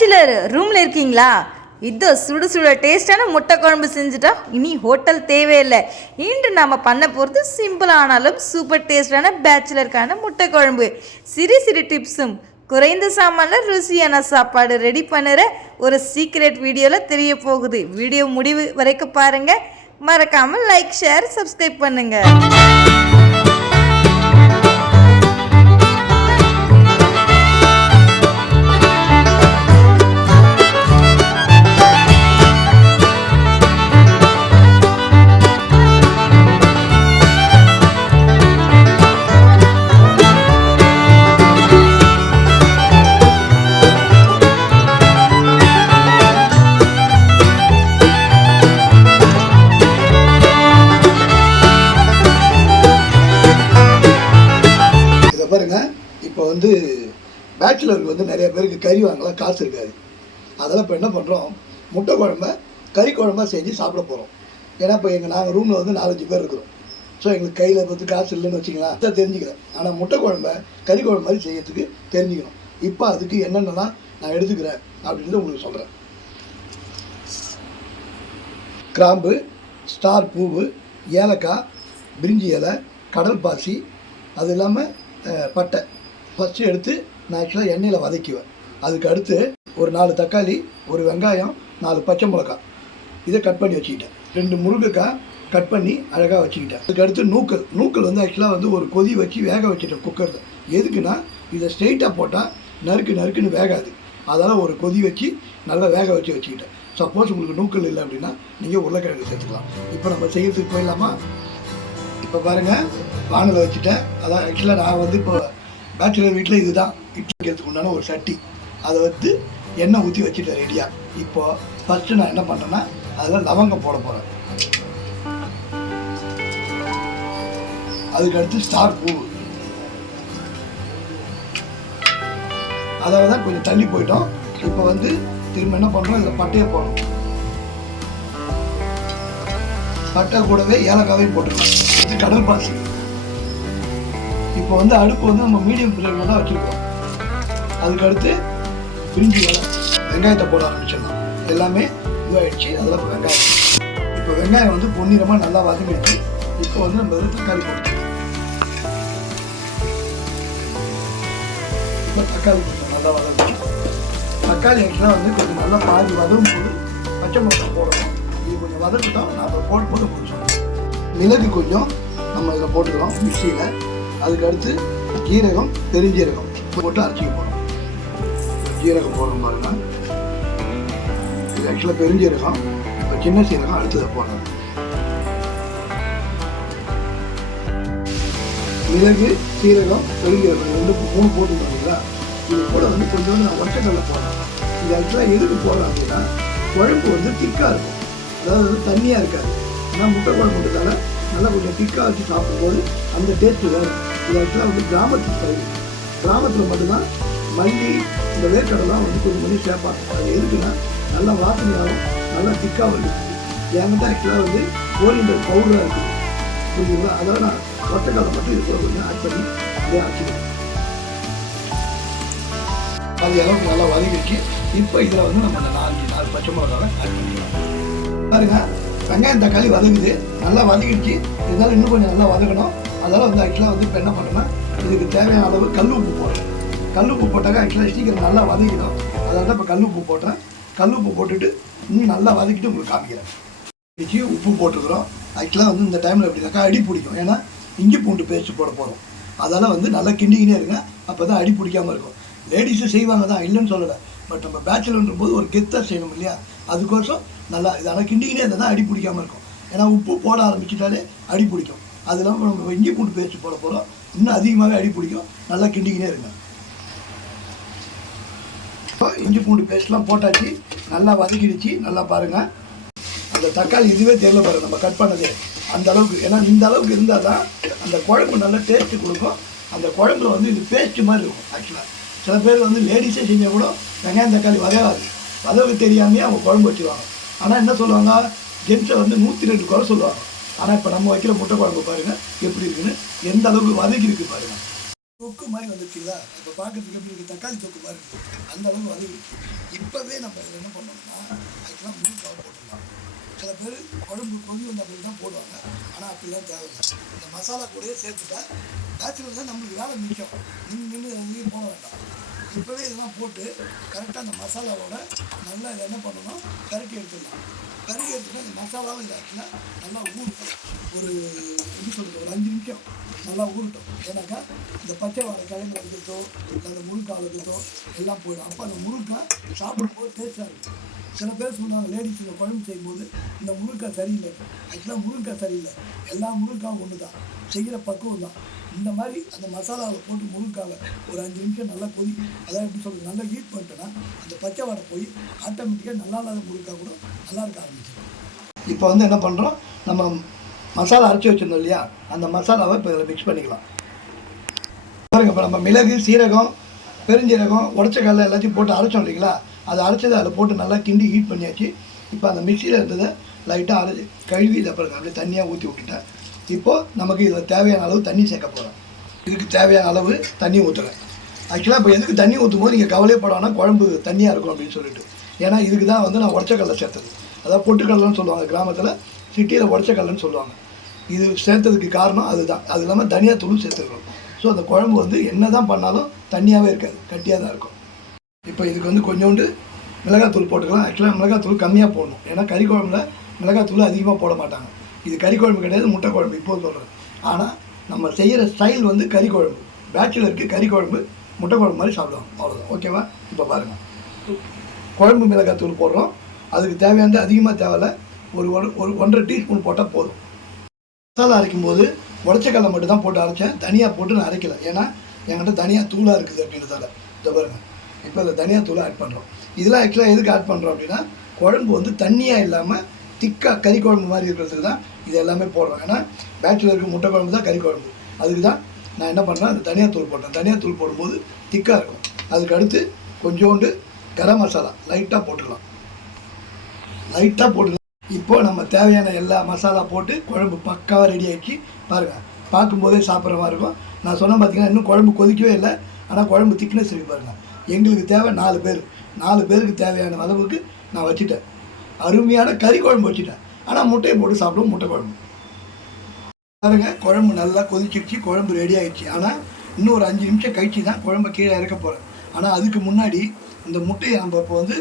Bachelor ரூமில் இருக்கீங்களா? இதோ சுடு சுட டேஸ்டான முட்டை குழம்பு செஞ்சுட்டா இனி ஹோட்டல் தேவையில்லை. இன்று நாம் பண்ண போகிறது சிம்பிள் ஆனாலும் சூப்பர் டேஸ்டான பேச்சுலருக்கான முட்டை குழம்பு. சிறு சிறு டிப்ஸும் குறைந்த சாமானில் ருசியான சாப்பாடு ரெடி பண்ணுற ஒரு சீக்ரெட் வீடியோவில் தெரிய போகுது. வீடியோ முடிவு வரைக்கும் பாருங்கள் மறக்காமல் லைக் ஷேர் சப்ஸ்கிரைப் பண்ணுங்கள் பேச்சுலருக்கு வந்து நிறைய பேருக்கு கறி வாங்கலாம் காசு இருக்காது. அதெல்லாம் இப்போ என்ன பண்ணுறோம் முட்டை குழம்ப கறி குழம்பா செஞ்சு சாப்பிட போகிறோம் ஏன்னா இப்போ எங்கள் நாங்கள் ரூமில் வந்து நாலஞ்சு பேர் இருக்கிறோம். ஸோ எங்களுக்கு கையில் பார்த்து காசு இல்லைன்னு வச்சுக்கலாம் அதை தெரிஞ்சுக்கிறேன் ஆனால் முட்டை குழம்ப கறி குழம்பு மாதிரி செய்யறதுக்கு தெரிஞ்சுக்கணும். இப்போ அதுக்கு என்னென்னலாம் நான் எடுத்துக்கிறேன் அப்படின்றத உங்களுக்கு சொல்கிறேன் கிராம்பு ஸ்டார் பூவு ஏலக்காய் பிரிஞ்சி இலை கடல் பாசி அது இல்லாமல் பட்டை. ஃபஸ்ட்டு எடுத்து நான் ஆக்சுவலாக எண்ணெயில் வதக்கிவேன். அதுக்கு அடுத்து ஒரு நாலு தக்காளி ஒரு வெங்காயம் நாலு பச்சை மிளகாய். இதை கட் பண்ணி வச்சுக்கிட்டேன். ரெண்டு முருங்கைக்காய் கட் பண்ணி அழகாக வச்சுக்கிட்டேன். அதுக்கடுத்து நூக்கல் நூக்கல் வந்து ஆக்சுவலாக வந்து ஒரு கொதி வச்சு வேக வச்சுட்டேன் குக்கரில் எதுக்குன்னா இதை ஸ்ட்ரெயிட்டாக போட்டால் நறுக்கு நறுக்குன்னு வேகாது. அதெல்லாம் ஒரு கொதி வச்சு நல்லா வேக வச்சு வச்சுக்கிட்டேன். சப்போஸ் உங்களுக்கு நூக்கல் இல்லை அப்படின்னா நீங்கள் உருளைக்கிழங்கு சேர்த்துக்கலாம். இப்போ நம்ம செய்யறதுக்கு போயிடலாமா? இப்போ பாருங்கள் வானலை வச்சுட்டேன். அதான் ஆக்சுவலாக நான் வந்து இப்போ பேச்சுலர் வீட்டில் இதுதான். இட்லி வைக்கிறதுக்கு உண்டான ஒரு சட்டி. அதை வந்து எண்ணெய் ஊற்றி வச்சுட்டேன் ரெடியாக இப்போ ஃபஸ்ட்டு நான் என்ன பண்ணேன்னா அதில் லவங்கம் போட போகிறேன் அதுக்கு அடுத்து ஸ்டார் பூ. அதாவது தான் கொஞ்சம் தள்ளி போயிட்டோம். இப்போ வந்து திரும்ப என்ன பண்ணுறோம் இதில் பட்டையை போடணும் பட்டை கூடவே ஏலக்காவையும் போட்டுக்கலாம். இது கடல் பாசி. இப்போ வந்து அடுப்பு வந்து நம்ம மீடியம் ஃப்ளேமில் தான் வச்சுருக்கோம். அதுக்கு அடுத்து வேணும் வெங்காயத்தை போட ஆரம்பிச்சிடலாம். எல்லாமே இதுவாகிடுச்சு அதில் இப்போ வெங்காயம். இப்போ வெங்காயம் வந்து பொன்னிறமாக நல்லா வதங்கிடுச்சு. இப்போ வந்து நம்ம இதில் தக்காளி போட்டுக்கலாம் இப்போ தக்காளி கொஞ்சம் நல்லா வதங்கணும் தக்காளி ஆக்சுவலாக வந்து கொஞ்சம் நல்லா பாதி வதவும் போது பச்சை மிளகாய் போடணும் இது கொஞ்சம் வதக்கிட்டோம் நான் அப்புறம் போட்டு போட்டு சொல்றேன். மிளகு கொஞ்சம் நம்ம இதில் போட்டுக்கலாம் மிக்சியில். அதுக்கு அடுத்து ஜீரகம் பெருஞ்சீரகம். போட்டு அரைச்சிக்க போகிறோம் ஜீரகம் போடுறோம் பாருங்க. இது ஆக்சுவலாக பெருஞ்சீரகம் இப்போ சின்ன சீரகம் அடுத்ததை போடுறோம். மிளகு சீரகம் பெருஞ்சீரகம் ரெண்டு மூணு போட்டுருக்கோம் இல்லைங்களா? இது கூட வந்து கொஞ்சோண்டு நான் ஒட்டக்கடலை போடுறேன். இது ஆக்சுவலாக எதுக்கு போடுறேன் அப்படின்னா குழம்பு வந்து திக்காக இருக்கும். அதாவது வந்து தண்ணியாக இருக்காது. ஆனால் முட்டை குழம்புன்றதால நல்லா கொஞ்சம் திக்காக வச்சு சாப்பிடும்போது அந்த டேஸ்ட்டு வேறு. இது ஆக்சுவலாக வந்து கிராமத்து ஸ்டைல் கிராமத்தில் மட்டும்தான் மல்லி இந்த வேர்க்கடலாம் வந்து கொஞ்சம் கொஞ்சம் சேர்ப்பாங்க அது எதுக்குன்னா நல்லா வாசனையாகவும் நல்லா திக்காகவும் இருக்குது. என்கிட்ட ஆக்சுவலாக வந்து ஓரியண்டல் பவுடராக இருக்குது. புரியுதுங்களா அதனால் நான் ஒற்றைக்கடலை மட்டும் இருக்கிற கொஞ்சம் ஆட் பண்ணி அப்படியே ஆக்கிடுவேன் அது அளவுக்கு நல்லா வதக்கிடுச்சு இப்போ இதில் வந்து நம்ம அந்த நாலு நாலு பச்சை மிளகாவை ஆட் பண்ணிக்கலாம். பாருங்க வெங்காயம் தக்காளி வதங்குது நல்லா வதங்கிடுச்சு இருந்தாலும் இன்னும் கொஞ்சம் நல்லா வதக்கணும். அதனால் வந்து ஆக்சுவலாக வந்து இப்போ என்ன பண்ணணும்னா இதுக்கு தேவையான அளவு கல் உப்பு போடுறேன். கல் உப்பு போட்டாக்க ஆக்சுவலாக சீக்கிரம் நல்லா வதக்கிடும் அதனால தான் இப்போ கல் உப்பு போட்டேன். கல் உப்பு போட்டுட்டு இன்னும் நல்லா வதக்கிட்டு உங்களுக்கு காமிக்கிறேன். இடிச்சு உப்பு போட்டுக்கிறோம். ஆக்சுவலாக வந்து இந்த டைமில் எப்படினாக்கா அடி பிடிக்கும். ஏன்னா இஞ்சி பூண்டு பேஸ்ட் போட போகிறோம் அதெல்லாம் வந்து நல்லா கிண்டிக்கினே இருங்க. அப்போ தான் அடி பிடிக்காமல் இருக்கும். லேடிஸும் செய்வாங்க தான். இல்லைன்னு சொல்லலை. பட் நம்ம பேச்சுலர்ன்ற போது ஒரு கெத்தாக செய்யணும் இல்லையா? அதுக்கோசம் நல்லா இது ஆனால் கிண்டிக்கினே இருந்தால் தான் அடி பிடிக்காமல் இருக்கும். ஏன்னா உப்பு போட ஆரம்பிச்சிட்டாலே அடி பிடிக்கும். அது இல்லாமல் நம்ம இஞ்சி பூண்டு பேஸ்ட் போட போகிறோம் இன்னும் அதிகமாகவே அடி பிடிக்கும். நல்லா கிண்டிக்கினே இருங்க. இப்போ இஞ்சி பூண்டு பேஸ்ட்லாம் போட்டாச்சு. நல்லா வதக்கிடுச்சு. நல்லா பாருங்கள் அந்த தக்காளி இதுவே தெரியல பாருங்க. நம்ம கட் பண்ணது. அந்த அளவுக்கு. ஏன்னா இந்த அளவுக்கு இருந்தால் தான் அந்த குழம்பு நல்லா டேஸ்ட்டு கொடுக்கும். அந்த குழம்புல வந்து இது பேஸ்ட் மாதிரி இருக்கும் ஆக்சுவலாக சில பேர் வந்து லேடிஸே செஞ்சால் கூட வெங்காயம் தக்காளி வதவாது வதவு தெரியாமையே அவங்க குழம்பு வச்சுருவாங்க. ஆனால் என்ன சொல்லுவாங்க? ஜென்ஸை வந்து நூற்றி ரெண்டு குறை சொல்லுவாங்க. ஆனால் இப்போ நம்ம வைக்கிற முட்டை குழம்பு பாருங்கள் எப்படி இருக்குன்னு எந்த அளவுக்கு வதக்கி இருக்கு பாருங்கள் தொக்கு மாதிரி வந்துருச்சுங்களா இப்போ பார்க்கறதுக்கு எப்படி இருக்குது தக்காளி தொக்கு மாதிரி அந்த அளவுக்கு வதங்கிடுச்சு இப்போவே நம்ம இதில் என்ன பண்ணணும்னா அதுக்கெல்லாம் முருங்காவை போட்டுடலாம். சில பேர் குழம்பு கொதி வந்த அப்படி தான் போடுவாங்க. ஆனால் அப்படிலாம் தேவையில்லை. இந்த மசாலா கூடயே சேர்த்துட்டா பேச்சுலர் தான் நம்மளுக்கு வேலை நிற்கும் நின்று நின்று எங்கேயும் போக வேண்டாம். இப்போவே இதெல்லாம் போட்டு கரெக்டாக அந்த மசாலாவோட நல்லா இதை என்ன பண்ணணும்? கரட்டி எடுத்துடலாம். கறி எடுத்துட்டு அந்த மசாலாவும் இதாச்சுன்னா நல்லா ஊறட்டும். ஒரு எப்படி சொல்கிறது ஒரு அஞ்சு நிமிஷம் நல்லா ஊறட்டும். ஏன்னாக்கா இந்த பச்சை வாழை கிழங்கு இருக்கட்டும் இல்லை அந்த முருங்காய் இருக்கட்டும் எல்லாம் போயிடும். அப்போ அந்த முருங்காய் சாப்பிடும்போது டேஸ்ட்டாக இருக்கும். சில பேர் சொன்னாங்க லேடிஸ் இந்த குழம்பு செய்யும்போது இந்த முருங்காய் சரியில்லை. ஆக்சுவலாக முருங்காய் சரியில்லை. எல்லா முருங்காயும் ஒன்று தான் செய்கிற பக்குவம் தான் இந்த மாதிரி அந்த மசாலாவில் போட்டு முழுக்காக ஒரு அஞ்சு நிமிஷம் நல்லா கொதி அதாவது எப்படி சொல்கிறது நல்லா ஹீட் பண்ணிட்டோன்னா அந்த பச்சை வாடை போய் ஆட்டோமேட்டிக்காக நல்லா இல்லாத முழுக்காக கூட நல்லா இருக்க ஆரம்பிச்சிடும். இப்போ வந்து என்ன பண்ணுறோம் நம்ம மசாலா அரைச்சி வச்சிருந்தோம் இல்லையா? அந்த மசாலாவை இப்போ இதில் மிக்ஸ் பண்ணிக்கலாம். பாருங்க இப்போ நம்ம மிளகு சீரகம் பெருஞ்சீரகம் உடச்ச கடலை எல்லாத்தையும் போட்டு அரைச்சோம் இல்லைங்களா? அதை அரைச்சதை அதில் போட்டு நல்லா கிண்டி ஹீட் பண்ணியாச்சு. இப்போ அந்த மிக்சியில் இருந்ததை லைட்டாக அரைச்சி கழுவி இதை பாருங்க அப்படியே தண்ணியாக ஊற்றி விட்டுட்டேன். இப்போது நமக்கு இதில் தேவையான அளவு தண்ணி சேர்க்க போகிறோம் இதுக்கு தேவையான அளவு தண்ணி ஊற்றுறேன் ஆக்சுவலாக இப்போ எதுக்கு தண்ணி ஊற்றும் போது நீங்கள் கவலைப்படாமல் குழம்பு தண்ணியாக இருக்கும் அப்படின்னு சொல்லிட்டு. ஏன்னா இதுக்கு தான் வந்து நான் உடச்சக்கடலை சேர்த்தது. அதாவது பொட்டுக்கடலைன்னு சொல்லுவாங்க கிராமத்தில் சிட்டியில் உடச்சக்கடலைன்னு சொல்லுவாங்க. இது சேர்த்ததுக்கு காரணம் அதுதான். அது இல்லாமல் தனியாத்தூள் சேர்த்துருக்கணும். ஸோ அந்த குழம்பு வந்து என்ன தான் பண்ணாலும் தண்ணியாகவே இருக்காது. கட்டியாக தான் இருக்கும். இப்போ இதுக்கு வந்து கொஞ்சோண்டு மிளகாத்தூள் போட்டுக்கலாம். ஆக்சுவலாக மிளகாத்தூள் கம்மியாக போடணும். ஏன்னா கறி குழம்புல மிளகாத்தூள் அதிகமாக போட மாட்டாங்க. இது கறி குழம்பு கிடையாது முட்டை குழம்பு இப்போது சொல்கிறேன் ஆனால் நம்ம செய்கிற ஸ்டைல் வந்து கறி குழம்பு பேச்சுலருக்கு கறி குழம்பு முட்டை குழம்பு மாதிரி சாப்பிடுவோம் அவ்வளோதான் ஓகேவா இப்போ பாருங்கள் குழம்பு மிளகாத்தூள் போடுறோம். அதுக்கு தேவையானது அதிகமாக தேவையில்ல. ஒரு ஒரு ஒரு ஒன்றரை டீஸ்பூன் போட்டால் போதும். மசாலா அரைக்கும் போது கடலை மட்டும் தான் போட்டு அரைச்சேன். தனியாக போட்டு நான் அரைக்கல. ஏன்னா என்கிட்ட தனியாக தூளாக இருக்குது அப்படின்றதால இதை பாருங்கள் இப்போ இந்த தனியாக தூளாக ஆட் பண்ணுறோம் இதெல்லாம் ஆக்சுவலாக எதுக்கு ஆட் பண்ணுறோம் அப்படின்னா குழம்பு வந்து தண்ணியாக இல்லாமல் திக்காக கறி குழம்பு மாதிரி இருக்கிறதுக்கு தான் இது எல்லாமே போடுறோம் ஏன்னா பேச்சுலருக்கு முட்டை குழம்பு தான் கறி குழம்பு அதுக்கு தான் நான் என்ன பண்ணேன் அந்த தனியாக தூள் போட்டேன். தனியாக தூள் போடும்போது திக்காக இருக்கும். அதுக்கு அடுத்து கொஞ்சோண்டு கரம் மசாலா லைட்டாக போட்டுடலாம். லைட்டாக போட்டுடலாம். இப்போ நம்ம தேவையான எல்லா மசாலா போட்டு குழம்பு பக்காவாக ரெடி ஆக்கி பாருங்கள் பார்க்கும்போதே சாப்பிட்ற மாதிரி இருக்கும். நான் சொன்ன பார்த்தீங்கன்னா இன்னும் குழம்பு கொதிக்கவே இல்லை. ஆனால் குழம்பு திக்னஸ் இருக்கு பாருங்கள் எங்களுக்கு தேவை நாலு பேர். நாலு பேருக்கு தேவையான அளவுக்கு நான் வச்சுட்டேன். அருமையான கறி குழம்பு வச்சுட்டேன். ஆனால் முட்டையை போட்டு சாப்பிடுவோம் முட்டை குழம்பு. பாருங்க குழம்பு நல்லா கொதிச்சிருச்சு குழம்பு ரெடி ஆகிடுச்சு ஆனால் இன்னும் ஒரு அஞ்சு நிமிஷம் கழிச்சு தான் குழம்பை கீழே இறக்க போகிறேன் ஆனால் அதுக்கு முன்னாடி இந்த முட்டையை நம்ம இப்போ வந்து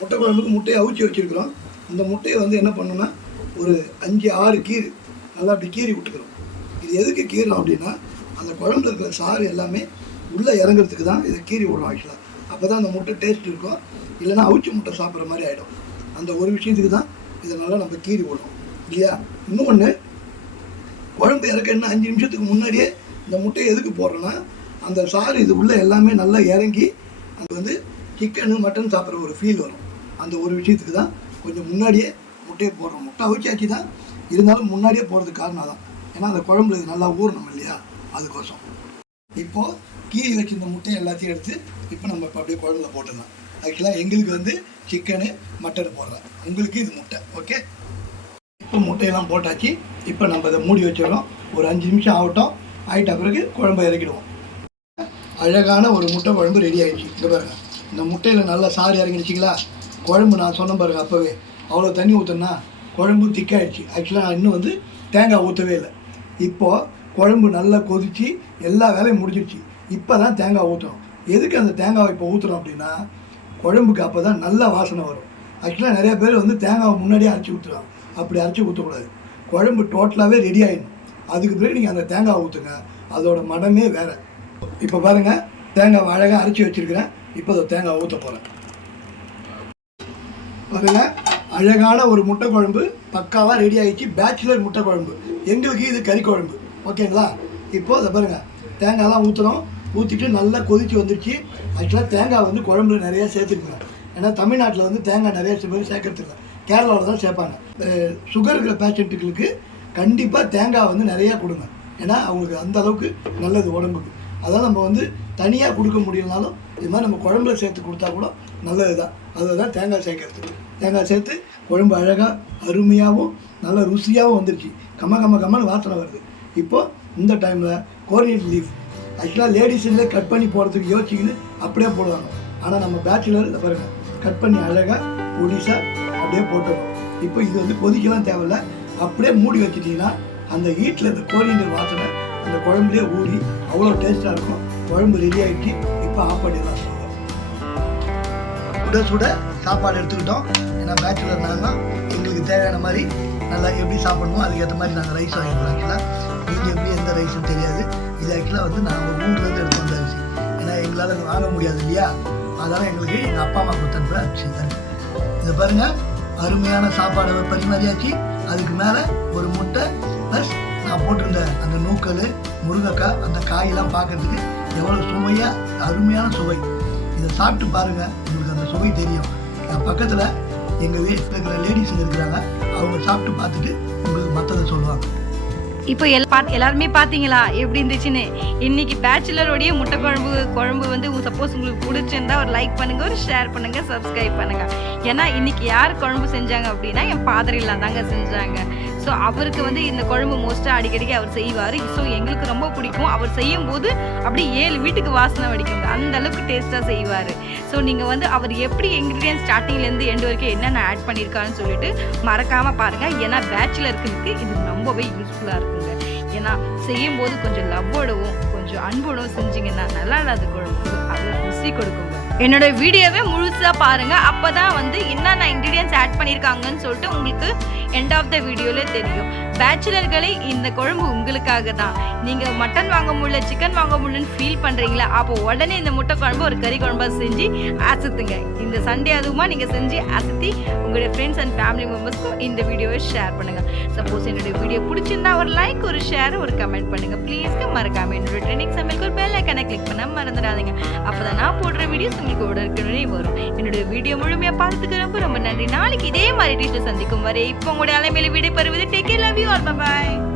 முட்டை குழம்புக்கு முட்டையை அவிச்சு வச்சுருக்கிறோம். இந்த முட்டையை வந்து என்ன பண்ணோன்னா ஒரு அஞ்சு ஆறு கீறு நல்லா அப்படி கீறி விட்டுக்கிறோம். இது எதுக்கு கீறோம் அப்படின்னா அந்த குழம்புல இருக்கிற சாறு எல்லாமே உள்ளே இறங்குறதுக்கு தான் இதை கீறி விடுறோம் ஆக்சுவலாக அப்போ தான் அந்த முட்டை டேஸ்ட் இருக்கும். இல்லைன்னா அவிச்சு முட்டை சாப்பிட்ற மாதிரி ஆகிடும் அந்த ஒரு விஷயத்துக்கு தான் இதை நல்லா நம்ம கீறி விடணும் இல்லையா? இன்னொன்று குழம்பு இறக்க என்ன அஞ்சு நிமிஷத்துக்கு முன்னாடியே இந்த முட்டையை எதுக்கு போடுறோன்னா அந்த சாறு இது உள்ளே எல்லாமே நல்லா இறங்கி அது வந்து சிக்கனு மட்டன் சாப்பிட்ற ஒரு ஃபீல் வரும். அந்த ஒரு விஷயத்துக்கு தான் கொஞ்சம் முன்னாடியே முட்டையை போடுறோம். முட்டை அவிச்சாச்சு தான் இருந்தாலும் முன்னாடியே போடுறதுக்கு காரணம் தான் ஏன்னா அந்த குழம்புல இது நல்லா ஊறணும் இல்லையா? அதுக்கோசம். இப்போது கீரி வச்சிருந்த முட்டையை எல்லாத்தையும் எடுத்து இப்போ நம்ம இப்போ அப்படியே குழம்புல போட்டுடலாம். ஆக்சுவலாக எங்களுக்கு வந்து சிக்கனு மட்டன் போடுறேன். உங்களுக்கு இது முட்டை ஓகே இப்போ முட்டையெல்லாம் போட்டாச்சு. இப்போ நம்ம இதை மூடி வச்சிடறோம். ஒரு அஞ்சு நிமிஷம் ஆகட்டும். ஆகிட்ட பிறகு குழம்பை இறக்கிடுவோம். அழகான ஒரு முட்டை குழம்பு ரெடி ஆகிடுச்சு இங்கே பாருங்க. இந்த முட்டையில் நல்லா சாறு இறங்கிடுச்சிங்களா? குழம்பு நான் சொன்ன பாருங்க அப்போவே. அவ்வளோ தண்ணி ஊற்றுனா குழம்பு திக்காயிடுச்சு. ஆக்சுவலாக நான் இன்னும் வந்து தேங்காய் ஊற்றவே இல்லை. இப்போது குழம்பு நல்லா கொதிச்சு எல்லா வேலையும் முடிஞ்சிடுச்சு இப்போ தான் தேங்காய் ஊற்றுறோம் எதுக்கு அந்த தேங்காவை இப்போ ஊற்றுறோம் அப்படின்னா குழம்புக்கு அப்போ தான் நல்ல வாசனை வரும். ஆக்சுவலாக நிறைய பேர் வந்து தேங்காவை முன்னாடியே அரைச்சி ஊற்றுறாங்க அப்படி அரைச்சி ஊற்றக்கூடாது குழம்பு டோட்டலாகவே ரெடி ஆகிடும் அதுக்கு பிறகு நீங்கள் அந்த தேங்காய் ஊற்றுங்க அதோட மனமே வேறு. இப்போ பாருங்கள் தேங்காய் அழகாக அரைச்சி வச்சுருக்கிறேன். இப்போ அதை தேங்காய் ஊற்ற போகிறேன் பாருங்கள் அழகான ஒரு முட்டை குழம்பு பக்காவாக ரெடி ஆகிடுச்சு பேச்சுலர் முட்டை குழம்பு. எங்களுக்கு இது கறி குழம்பு. ஓகேங்களா இப்போ அதை பாருங்கள் தேங்காய்லாம் ஊற்றுறோம் ஊற்றிட்டு நல்லா கொதித்து வந்துருச்சு. ஆக்சுவலாக தேங்காய் வந்து குழம்புல நிறையா சேர்த்துக்குங்க ஏன்னா தமிழ்நாட்டில் வந்து தேங்காய் நிறைய பேர் சேர்க்கறது இல்லை. கேரளாவில் தான் சேர்ப்பாங்க. சுகர் இருக்கிற பேஷண்ட்டுகளுக்கு கண்டிப்பாக தேங்காய் வந்து நிறையா கொடுங்க. ஏன்னா அவங்களுக்கு அந்த அளவுக்கு நல்லது உடம்புக்கு. அதான் நம்ம வந்து தனியாக கொடுக்க முடியலனாலும் இது மாதிரி நம்ம குழம்புல சேர்த்து கொடுத்தா கூட நல்லது தான் அதுதான் தேங்காய் சேர்க்கறது. தேங்காய் சேர்த்து குழம்பு அழகாக அருமையாகவும் நல்லா ருசியாகவும் வந்துருச்சு. கம்ம கம்ம கம்மன்னு வாசனை வருது. இப்போது இந்த டைமில் கோரியன் லீஃப் ஆக்சுவலாக லேடிஸ் இல்லை கட் பண்ணி போடுறதுக்கு யோசிச்சுக்கின்னு அப்படியே போடுவாங்க. ஆனால் நம்ம பேச்சுலர் இதை கட் பண்ணி அழகாக பொடிசாக அப்படியே போட்டுருவோம். இப்போ இது வந்து கொதிக்கலாம் தேவையில்ல. அப்படியே மூடி வச்சிட்டிங்கன்னா அந்த ஹீட்டில் இந்த கோழியின் வாசனை அந்த குழம்புலேயே ஊறி அவ்வளோ டேஸ்ட்டாக இருக்கும். குழம்பு ரெடி ஆகிட்டு இப்போ ஆஃப் பண்ணிடலாம். ஸ்டவ்வை. சுட சுட சாப்பாடு எடுத்துக்கிட்டோம். ஏன்னா பேச்சுலர் நாங்கள் எங்களுக்கு தேவையான மாதிரி நல்லா எப்படி சாப்பிடணுமோ அதுக்கேற்ற மாதிரி நாங்கள் ரைஸ் வாங்கிக்கிறோம் ஆக்சுவலாக நீங்கள் எப்படி எந்த ரைஸும் தெரியாது. இது ஆக்சுவலாக வந்து நாங்கள் ஊர்லேருந்து எடுத்து வந்த அரிசி. ஏன்னா எங்களால் அது வாங்க முடியாது இல்லையா? அதனால் எங்களுக்கு எங்கள் அப்பா அம்மா கொடுத்தனுப்ப அரிசி தானே. இதை பாருங்கள் அருமையான சாப்பாடை பரிமாறியாச்சு. அதுக்கு மேலே ஒரு முட்டை ப்ளஸ் நான் போட்டிருந்த அந்த நூக்கல் முருங்கைக்காய் அந்த காயெல்லாம் பார்க்கறதுக்கு எவ்வளோ சுவையாக அருமையான சுவை. இதை சாப்பிட்டு பாருங்கள் உங்களுக்கு அந்த சுவை தெரியும். நான் பக்கத்தில் எங்கள் வீட்டில் இருக்கிற லேடிஸுங்க இருக்கிறாங்க. அவங்க சாப்பிட்டு பார்த்துட்டு உங்களுக்கு மற்றதை சொல்லுவாங்க. இப்போ எல் பாத் எல்லாருமே பார்த்தீங்களா எப்படி இருந்துச்சுன்னு? இன்னைக்கு பேச்சுலரோடைய முட்டை குழம்பு குழம்பு வந்து சப்போஸ் உங்களுக்கு பிடிச்சிருந்தா ஒரு லைக் பண்ணுங்க ஒரு ஷேர் பண்ணுங்க சப்ஸ்கிரைப் பண்ணுங்க. ஏன்னா இன்னைக்கு யார் குழம்பு செஞ்சாங்க அப்படின்னா என் பாதிரில்லா தாங்க செஞ்சாங்க. ஸோ அவருக்கு வந்து இந்த குழம்பு மோஸ்ட்டாக அடிக்கடிக்கு அவர் செய்வார். ஸோ எங்களுக்கு ரொம்ப பிடிக்கும். அவர் செய்யும் போது அப்படியே ஏழு வீட்டுக்கு வாசனை வடிக்கும். அந்த அளவுக்கு டேஸ்ட்டாக செய்வார். ஸோ நீங்கள் வந்து அவர் எப்படி இன்க்ரீடியன்ஸ் ஸ்டார்டிங்லேருந்து எண்டு வரைக்கும் என்னென்ன ஆட் பண்ணியிருக்காருன்னு சொல்லிட்டு மறக்காமல் பாருங்கள் ஏன்னா பேச்சுலருக்கு இது ரொம்பவே யூஸ்ஃபுல்லாக இருக்குங்க. ஏன்னா செய்யும் போது கொஞ்சம் லவ்வோடவும் கொஞ்சம் அன்போடவும் செஞ்சீங்கன்னா நல்லா இல்லாத குழம்பு அது ருசி கொடுக்குங்க. என்னோட வீடியோவை பாருங்கள் பாருங்க. அப்பதான் வந்து என்னென்ன இன்க்ரீடியன்ஸ் ஆட் பண்ணியிருக்காங்கன்னு சொல்லிட்டு உங்களுக்கு எண்ட் ஆஃப் த வீடியோவில் தெரியும். பேச்சுலர்களை இந்த குழம்பு உங்களுக்காக தான் நீங்க மட்டன் வாங்க முடியல சிக்கன் வாங்க முடியலன்னு ஃபீல் பண்றீங்களா? அப்போ உடனே இந்த முட்டை குழம்பு ஒரு கறி குழம்பா செஞ்சு அசத்துங்க. இந்த சண்டே அதுவுமா நீங்க செஞ்சு அசத்தி உங்களுடைய ஃப்ரெண்ட்ஸ் அண்ட் ஃபேமிலி மெம்பர்ஸ்க்கும் இந்த வீடியோவை ஷேர் பண்ணுங்க. சப்போஸ் என்னுடைய வீடியோ பிடிச்சிருந்தா ஒரு லைக் ஒரு ஷேர் ஒரு கமெண்ட் பண்ணுங்க. ப்ளீஸ்க்கு மறக்காம என்னுடைய ட்ரெண்டிங் சமையலுக்கு ஒரு பெல் ஐக்கனை கிளிக் பண்ண மறந்துடாதீங்க. அப்பதான் நான் போடுற வீடியோஸ் உங்களுக்கு உடனுக்குடனே வரும். என்னுடைய வீடியோ முழுமையா பார்த்துக்கிறப்ப ரொம்ப நன்றி. நாளைக்கு இதே மாதிரி டிஷ்ல சந்திக்கும் வரை இப்போ உங்களுடைய அலைமையில விடை பெறுவது டேக் Bye-bye.